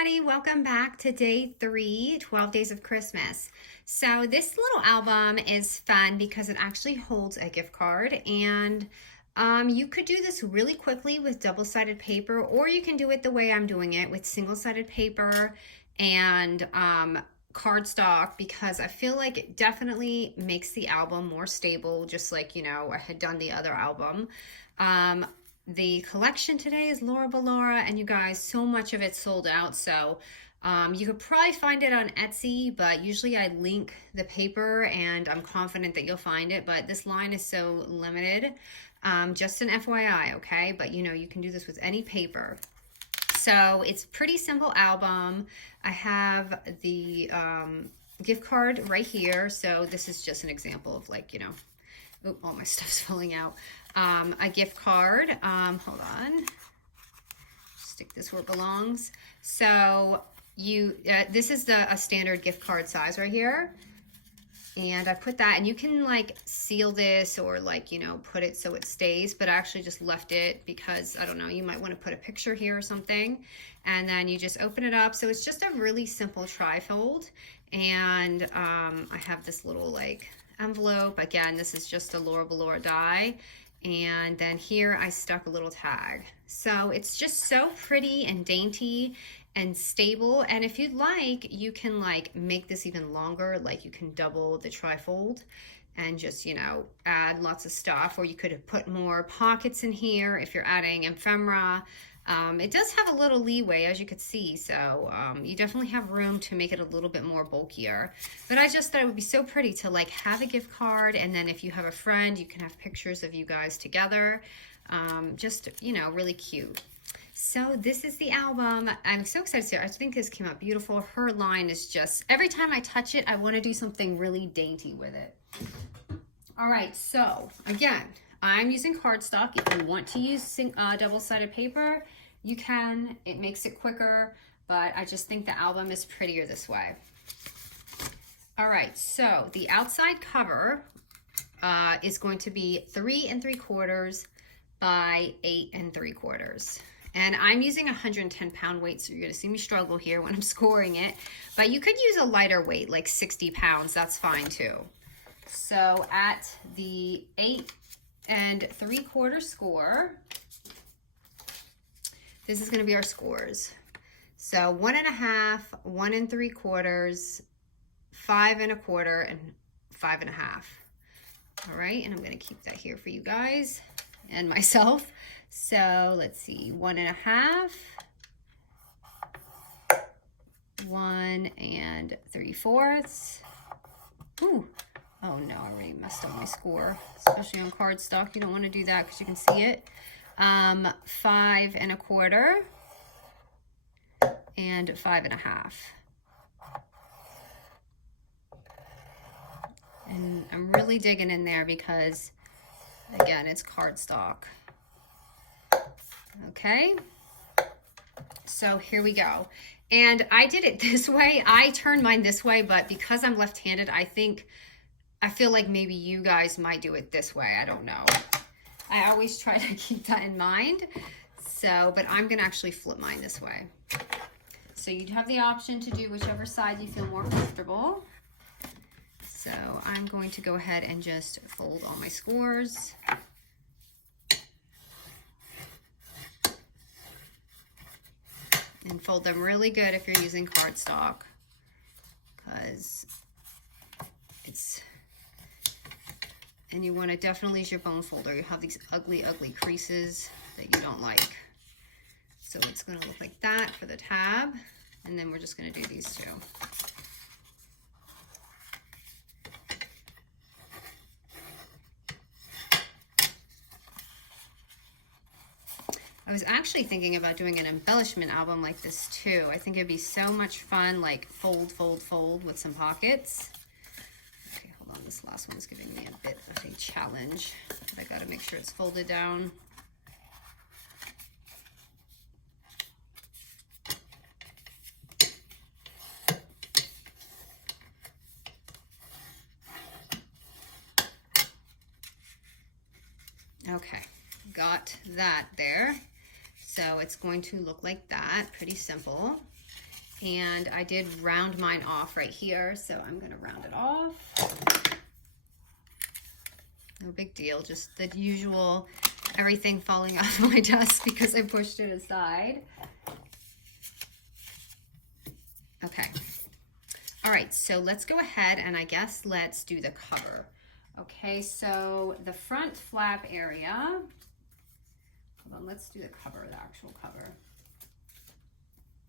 everybody, welcome back to day 3, 12 Days of Christmas. So this little album is fun because it actually holds a gift card, and you could do this really quickly with double-sided paper, or you can do it the way I'm doing it with single-sided paper and cardstock, because I feel like it definitely makes the album more stable, just like, you know, I had done the other album. The collection today is Lora, Bailora, and you guys, so much of it sold out, so you could probably find it on Etsy, but usually I link the paper and I'm confident that you'll find it, but this line is so limited. Just an FYI, okay? But you know, you can do this with any paper. So it's a pretty simple album. I have the gift card right here, so this is just an example of, like, you know, oh, all my stuff's falling out. A gift card. Hold on. Stick this where it belongs. So you, this is a standard gift card size right here. And I put that, and you can like seal this or, like, you know, put it so it stays, but I actually just left it because, I don't know, you might want to put a picture here or something. And then you just open it up. So it's just a really simple trifold. And I have this little like envelope. Again, this is just a Lora Bailora die. And then here I stuck a little tag. So it's just so pretty and dainty and stable. And if you'd like, you can like make this even longer. Like, you can double the trifold and just, you know, add lots of stuff, or you could put more pockets in here if you're adding ephemera. It does have a little leeway, as you could see, so you definitely have room to make it a little bit more bulkier. But I just thought it would be so pretty to like have a gift card, and then if you have a friend, you can have pictures of you guys together. Just, you know, really cute. So this is the album. I'm so excited to see it. I think this came out beautiful. Her line is just, every time I touch it, I want to do something really dainty with it. All right, so again, I'm using cardstock. If you want to use double-sided paper, you can. It makes it quicker, but I just think the album is prettier this way. All right, so the outside cover is going to be 3 3/4 by 8 3/4. And I'm using 110-pound weight, so you're gonna see me struggle here when I'm scoring it. But you could use a lighter weight, like 60 pounds, that's fine too. So at the 8 3/4 score, this is going to be our scores. So 1 1/2, 1 3/4, 5 1/4, and 5 1/2. All right, and I'm going to keep that here for you guys and myself. So let's see, 1 1/2, 1 3/4. Ooh. Oh no, I already messed up my score, especially on cardstock. You don't want to do that because you can see it. 5 1/4 and 5 1/2. And I'm really digging in there because, again, it's cardstock. Okay, so here we go. And I did it this way. I turned mine this way, but because I'm left-handed, I feel like maybe you guys might do it this way. I don't know. I always try to keep that in mind. So, but I'm gonna actually flip mine this way. So you'd have the option to do whichever side you feel more comfortable. So I'm going to go ahead and just fold all my scores. And fold them really good if you're using cardstock, because and you want to definitely use your bone folder. You have these ugly, ugly creases that you don't like. So it's going to look like that for the tab. And then we're just going to do these two. I was actually thinking about doing an embellishment album like this too. I think it'd be so much fun, like fold, fold, fold with some pockets. This last one is giving me a bit of a challenge, but I gotta make sure it's folded down. Okay, got that there. So it's going to look like that, pretty simple. And I did round mine off right here, so I'm gonna round it off. No big deal, just the usual everything falling off my desk because I pushed it aside. Okay. All right, so let's go ahead and I guess let's do the cover. Okay, so the front flap area, hold on, let's do the cover, the actual cover.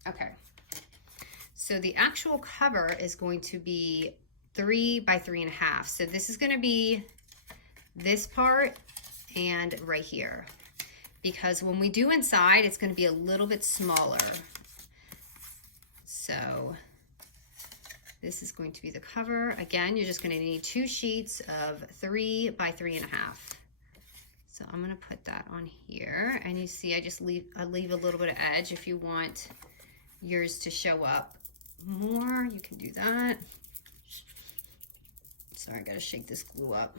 Okay, so the actual cover is going to be 3 by 3.5. So this is going to be this part and right here, because when we do inside, it's going to be a little bit smaller. So this is going to be the cover. Again, you're just going to need 2 sheets of 3 by 3.5. So I'm going to put that on here, and you see I just leave a little bit of edge. If you want yours to show up more, you can do that. Sorry, I got to shake this glue up.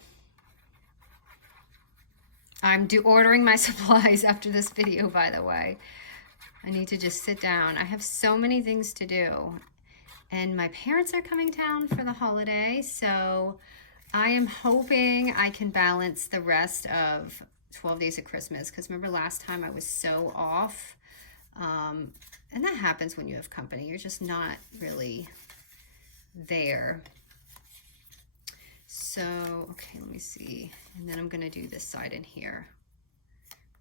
I'm ordering my supplies after this video, by the way. I need to just sit down. I have so many things to do. And my parents are coming down for the holiday, so I am hoping I can balance the rest of 12 Days of Christmas, because remember last time I was so off. And that happens when you have company. You're just not really there. So, okay, let me see. And then I'm going to do this side in here,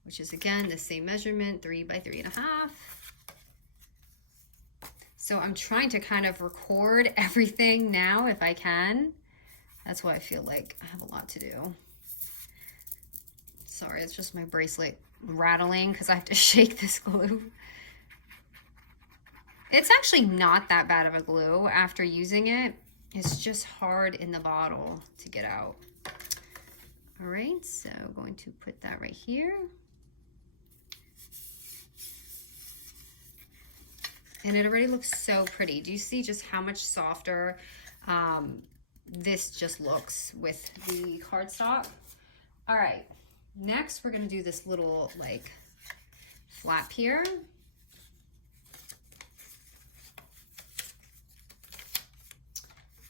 which is, again, the same measurement, 3 by 3.5. So I'm trying to kind of record everything now if I can. That's why I feel like I have a lot to do. Sorry, it's just my bracelet rattling because I have to shake this glue. It's actually not that bad of a glue after using it. It's just hard in the bottle to get out. All right, so I'm going to put that right here. And it already looks so pretty. Do you see just how much softer this just looks with the cardstock? All right, next we're gonna do this little like flap here.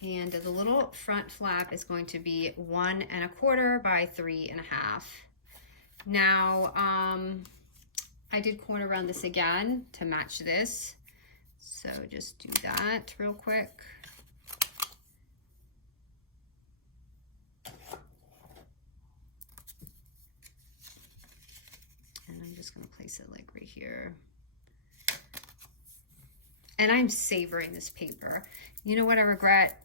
And the little front flap is going to be 1 1/4 by 3.5. Now, I did corner around this again to match this. So just do that real quick. And I'm just gonna place it like right here. And I'm savoring this paper. You know what I regret?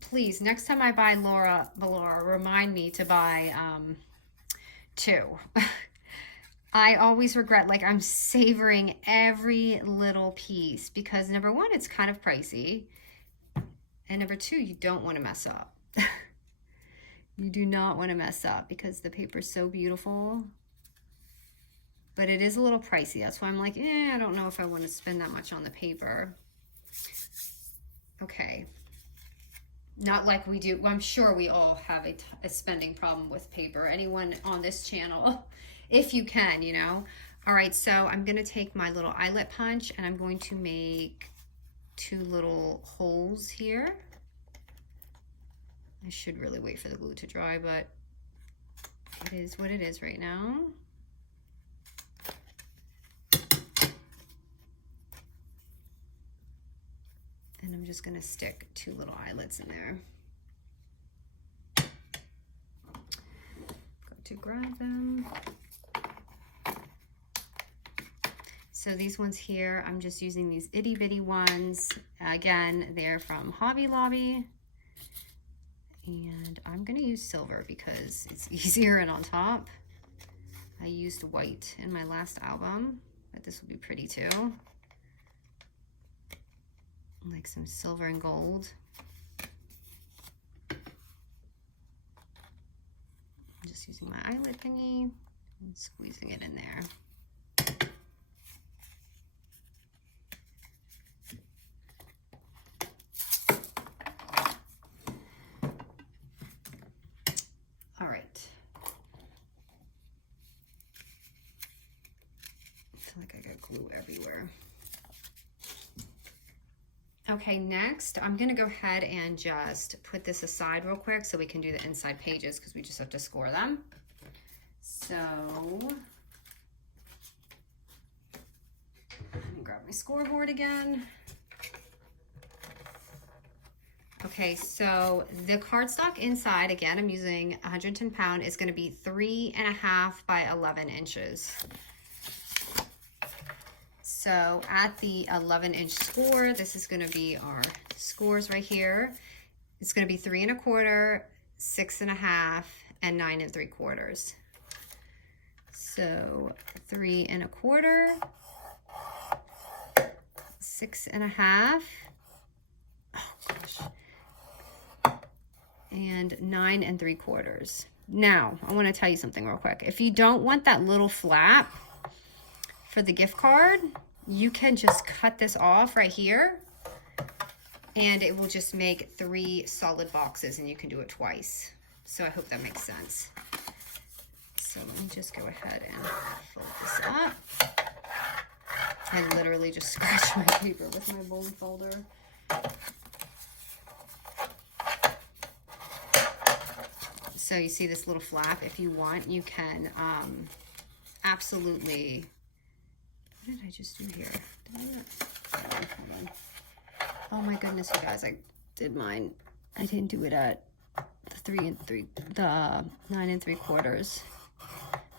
Please, next time I buy Vellora, remind me to buy 2. I always regret, like, I'm savoring every little piece because number 1, it's kind of pricey. And number 2, you don't want to mess up. You do not want to mess up because the paper is so beautiful. But it is a little pricey. That's why I'm like, I don't know if I want to spend that much on the paper. Okay. Not like we do. Well, I'm sure we all have a spending problem with paper. Anyone on this channel, if you can, you know. All right, so I'm going to take my little eyelet punch and I'm going to make 2 little holes here. I should really wait for the glue to dry, but it is what it is right now. And I'm just going to stick 2 little eyelets in there. Go to grab them. So these ones here, I'm just using these itty bitty ones. Again, they're from Hobby Lobby. And I'm going to use silver because it's easier and on top. I used white in my last album, but this will be pretty too. Like some silver and gold. I'm just using my eyelet thingy and squeezing it in there. All right. I feel like I got glue everywhere. Okay, next I'm gonna go ahead and just put this aside real quick so we can do the inside pages because we just have to score them. So, let me grab my scoreboard again. Okay, so the cardstock inside, again, I'm using 110 pound, is gonna be 3.5 by 11 inches. So at the 11-inch score, this is going to be our scores right here. It's going to be 3 1/4, 6 1/2, and 9 3/4. So 3 1/4, 6 1/2, oh gosh, and 9 3/4. Now, I want to tell you something real quick. If you don't want that little flap for the gift card, you can just cut this off right here and it will just make 3 solid boxes and you can do it twice. So I hope that makes sense. So let me just go ahead and fold this up. I literally just scratched my paper with my bone folder. So you see this little flap. If you want, you can absolutely... What did I just do here? Did I not? Hold on. Oh my goodness, you guys! I did mine. I didn't do it at the 9 3/4.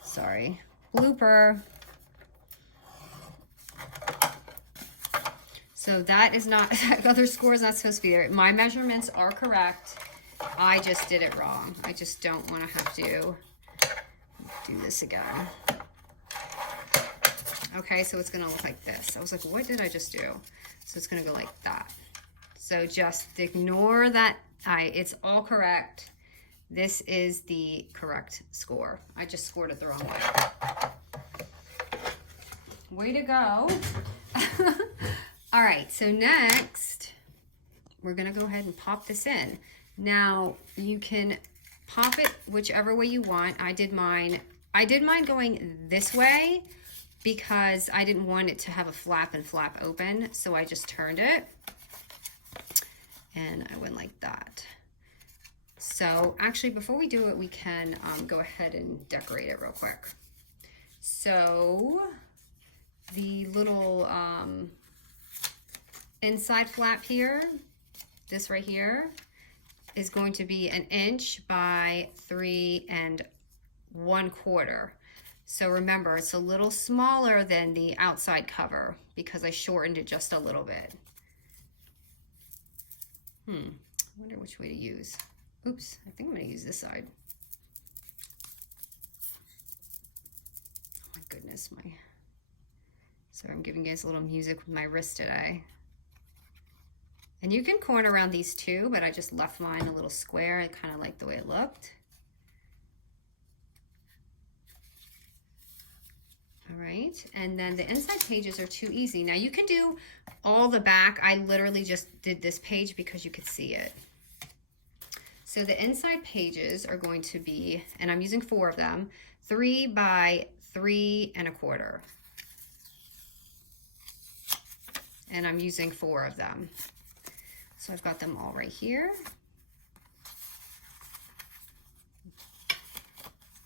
Sorry, blooper. So that is not, that other score is not supposed to be there. My measurements are correct. I just did it wrong. I just don't want to have to do this again. Okay, so it's gonna look like this. I was like, what did I just do? So it's gonna go like that. So just ignore that. It's all correct. This is the correct score. I just scored it the wrong way. Way to go. All right, so next, we're gonna go ahead and pop this in. Now, you can pop it whichever way you want. I did mine going this way, because I didn't want it to have a flap and flap open, so I just turned it and I went like that. So actually, before we do it, we can go ahead and decorate it real quick. So the little inside flap here, this right here, is going to be 1 inch by 3 1/4. So remember, it's a little smaller than the outside cover because I shortened it just a little bit. I wonder which way to use. Oops, I think I'm gonna use this side. Oh my goodness, sorry, I'm giving you guys a little music with my wrist today. And you can corner around these too, but I just left mine a little square. I kind of like the way it looked. All right, and then the inside pages are too easy. Now you can do all the back. I literally just did this page because you could see it. So the inside pages are going to be, and I'm using 4 of them, 3 by 3 1/4. And I'm using 4 of them. So I've got them all right here.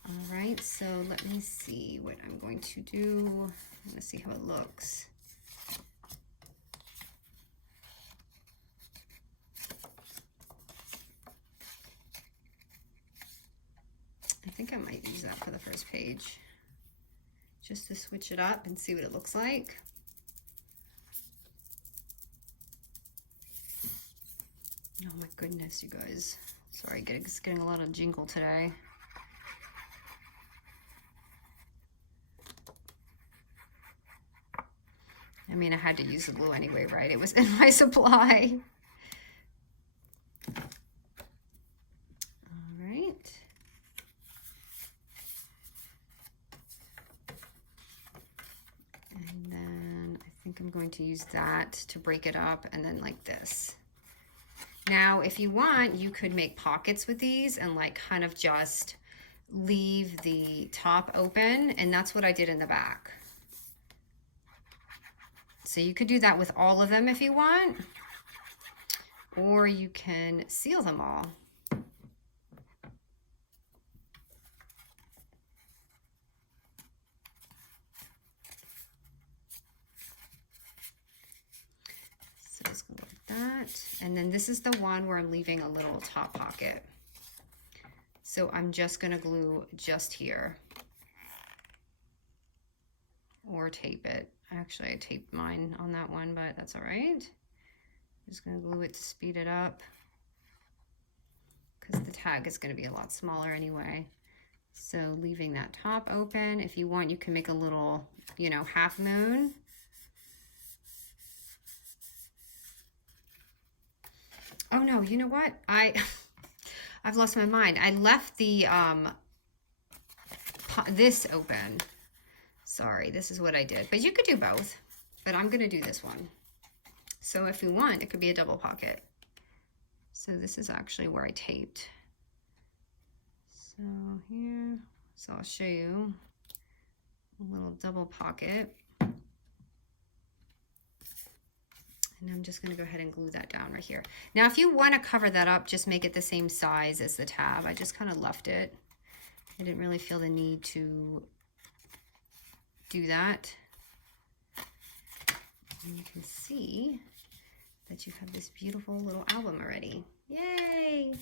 All right, so let me see what I'm going to do. I'm gonna see how it looks. I think I might use that for the first page, just to switch it up and see what it looks like. Oh my goodness, you guys. Sorry, it's getting a lot of jingle today. I mean, I had to use the glue anyway, right? It was in my supply. All right. And then I think I'm going to use that to break it up, and then like this. Now, if you want, you could make pockets with these and like kind of just leave the top open, and that's what I did in the back. So you could do that with all of them if you want. or you can seal them all. So it's going to look like that. And then this is the one where I'm leaving a little top pocket. So I'm just going to glue just here. Or tape it. Actually, I taped mine on that one, but that's all right. I'm just going to glue it to speed it up because the tag is going to be a lot smaller anyway. So leaving that top open. If you want, you can make a little, you know, half moon. Oh no, you know what? I've lost my mind. I left the this open. Sorry, this is what I did. But you could do both. But I'm going to do this one. So if you want, it could be a double pocket. So this is actually where I taped. So here, so I'll show you a little double pocket. And I'm just going to go ahead and glue that down right here. Now, if you want to cover that up, just make it the same size as the tab. I just kind of left it. I didn't really feel the need to do that. And you can see that you have this beautiful little album already. Yay!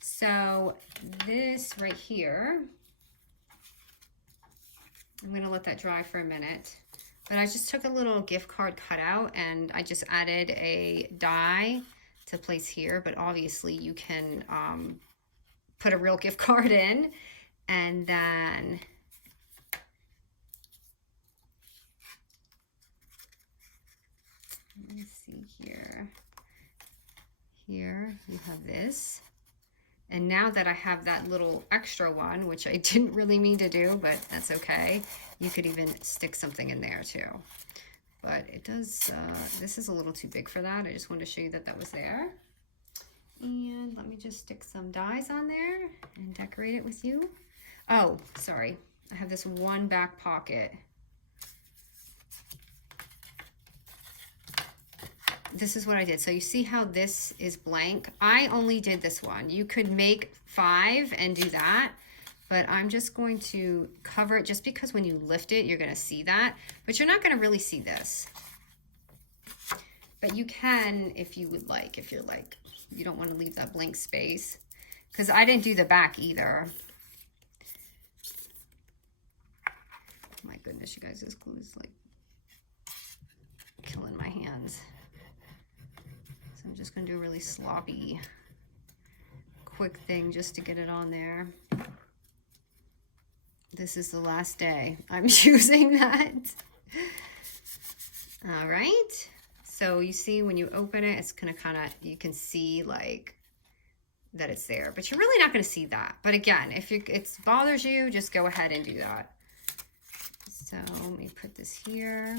So this right here, I'm going to let that dry for a minute. But I just took a little gift card cutout and I just added a die to place here. But obviously you can put a real gift card in. And then let me see here. Here you have this. And now that I have that little extra one, which I didn't really mean to do, but that's okay. You could even stick something in there too. But it does, this is a little too big for that. I just wanted to show you that that was there. And let me just stick some dies on there and decorate it with you. Oh, sorry. I have this one back pocket. This is what I did. So you see how this is blank? I only did this one. You could make 5 and do that, but I'm just going to cover it just because when you lift it, you're going to see that, but you're not going to really see this. But you can if you would like, if you're like, you don't want to leave that blank space, because I didn't do the back either. My goodness, you guys, this glue is like killing my hands. So I'm just going to do a really sloppy, quick thing just to get it on there. This is the last day I'm using that. All right. So you see when you open it, it's going to kind of, you can see like that it's there, but you're really not going to see that. But again, if it bothers you, just go ahead and do that. So let me put this here.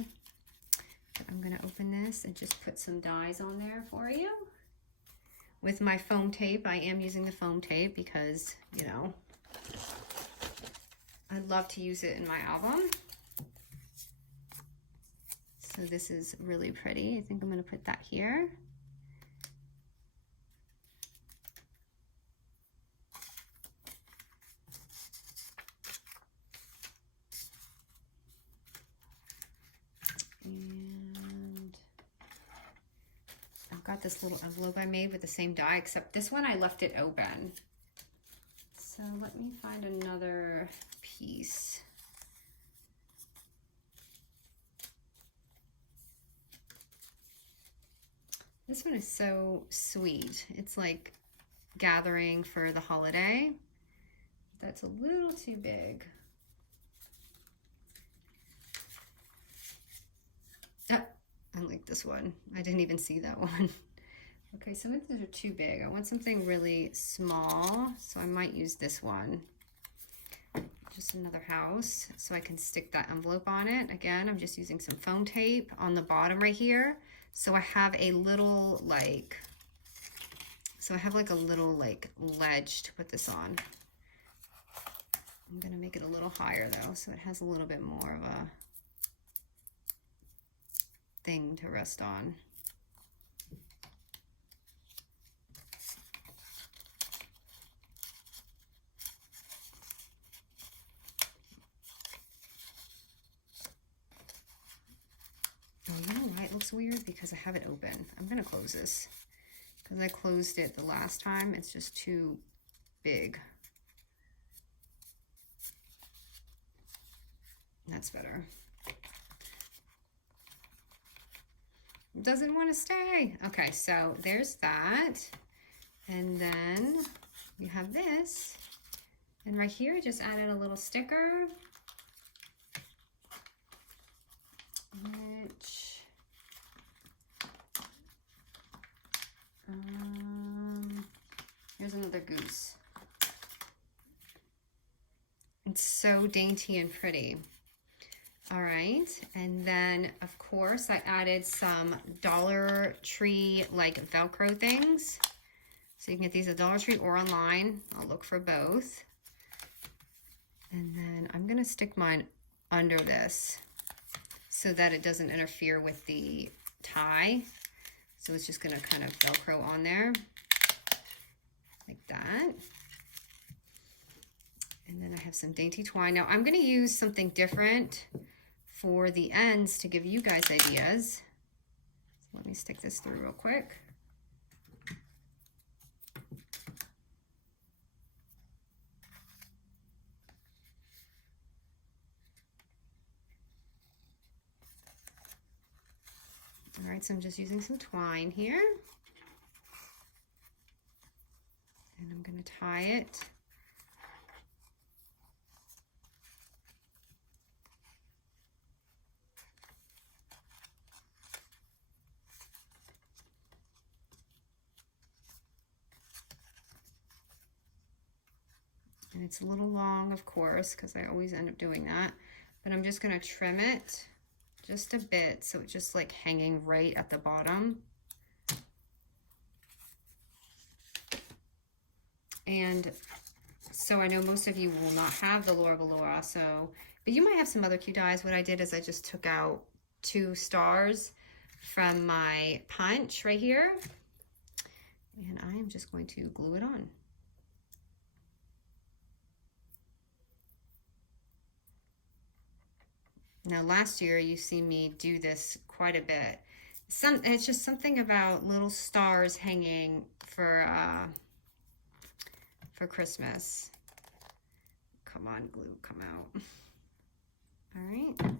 I'm going to open this and just put some dies on there for you. With my foam tape, I am using the foam tape because, you know, I love to use it in my album. So this is really pretty. I think I'm going to put that here. And I've got this little envelope I made with the same die, except this one I left it open. So let me find another piece. This one is so sweet. It's like gathering for the holiday. That's a little too big. Oh, I like this one. I didn't even see that one. Okay, some of these are too big. I want something really small, so I might use this one. Just another house, so I can stick that envelope on it. Again, I'm just using some foam tape on the bottom right here. So I have a little like, so I have like a little like ledge to put this on. I'm gonna make it a little higher though, so it has a little bit more of a thing to rest on. Oh, you know why it looks weird? Because I have it open. I'm gonna close this because I closed it the last time. It's just too big. That's better. It doesn't want to stay. Okay, so there's that. And then you have this. And right here, I just added a little sticker. Which, here's another goose. It's so dainty and pretty. All right, and then of course I added some Dollar Tree like Velcro things. So you can get these at Dollar Tree or online. I'll look for both. And then I'm gonna stick mine under this so that it doesn't interfere with the tie. So it's just gonna kind of Velcro on there like that. And then I have some dainty twine. Now I'm gonna use something different for the ends to give you guys ideas. So let me stick this through real quick. All right, so I'm just using some twine here. And I'm gonna tie it. And it's a little long, of course, because I always end up doing that. But I'm just gonna trim it just a bit, so it's just like hanging right at the bottom. And so I know most of you will not have the Lora, so, but you might have some other cute dies. What I did is I just took out 2 stars from my punch right here, and I am just going to glue it on. Now last year you see me do this quite a bit. It's just something about little stars hanging for Christmas. Come on, glue, come out. All right.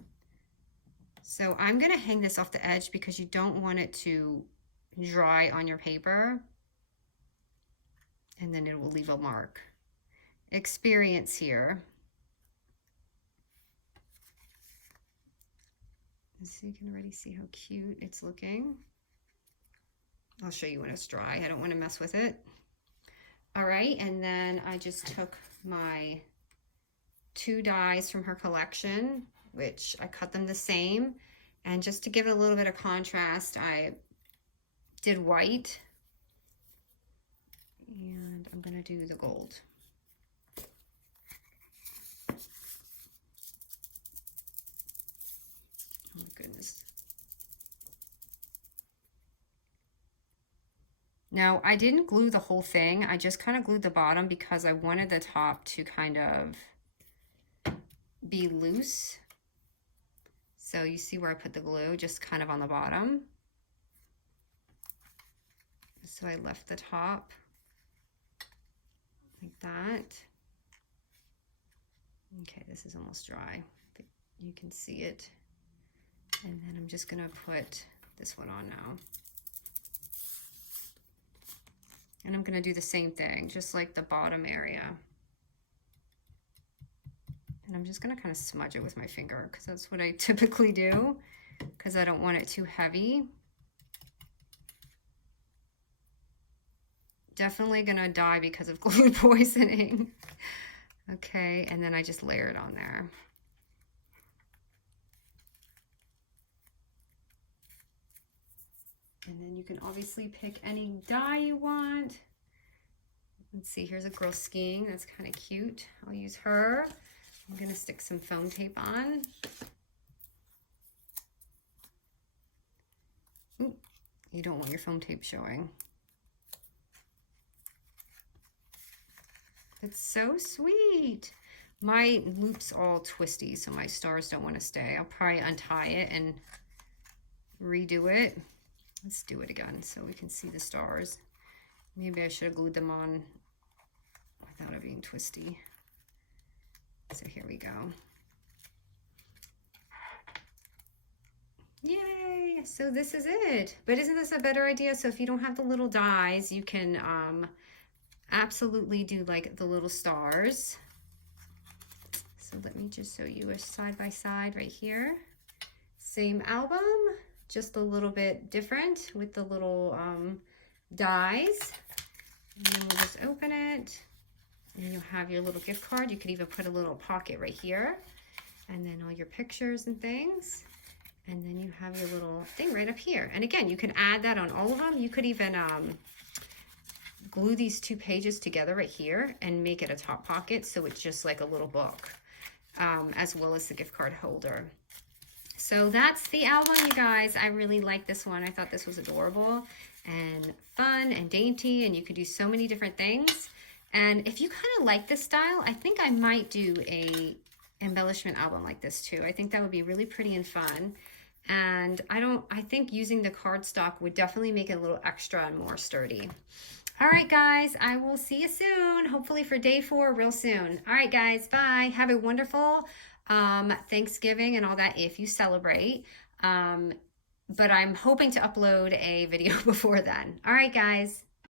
So I'm gonna hang this off the edge because you don't want it to dry on your paper, and then it will leave a mark. Experience here. So you can already see how cute it's looking. I'll show you when it's dry. I don't want to mess with it. All right, and then I just took my 2 dies from her collection, which I cut them the same. And just to give it a little bit of contrast, I did white. And I'm gonna do the gold. Oh my goodness. Now, I didn't glue the whole thing. I just kind of glued the bottom because I wanted the top to kind of be loose. So you see where I put the glue, just kind of on the bottom. So I left the top like that. Okay, this is almost dry, but you can see it. And then I'm just gonna put this one on now. And I'm gonna do the same thing, just like the bottom area. And I'm just gonna kind of smudge it with my finger because that's what I typically do because I don't want it too heavy. Definitely gonna die because of glue poisoning. Okay, and then I just layer it on there. And then you can obviously pick any die you want. Let's see, here's a girl skiing. That's kind of cute. I'll use her. I'm gonna stick some foam tape on. Ooh, you don't want your foam tape showing. It's so sweet. My loop's all twisty, so my stars don't want to stay. I'll probably untie it and redo it. Let's do it again so we can see the stars. Maybe I should have glued them on without it being twisty. So here we go. Yay! So this is it. But isn't this a better idea? So if you don't have the little dies, you can absolutely do like the little stars. So let me just show you a side by side right here. Same album, just a little bit different with the little dies. And then we'll just open it. And you'll have your little gift card. You could even put a little pocket right here. And then all your pictures and things. And then you have your little thing right up here. And again, you can add that on all of them. You could even glue these two pages together right here and make it a top pocket so it's just like a little book, as well as the gift card holder. So that's the album, you guys. I really like this one. I thought this was adorable and fun and dainty, and you could do so many different things. And if you kind of like this style, I think I might do a embellishment album like this too. I think that would be really pretty and fun. And I think using the cardstock would definitely make it a little extra and more sturdy. All right, guys, I will see you soon, hopefully for day 4 real soon. All right, guys, bye. Have a wonderful Thanksgiving and all that if you celebrate. But I'm hoping to upload a video before then. All right, guys.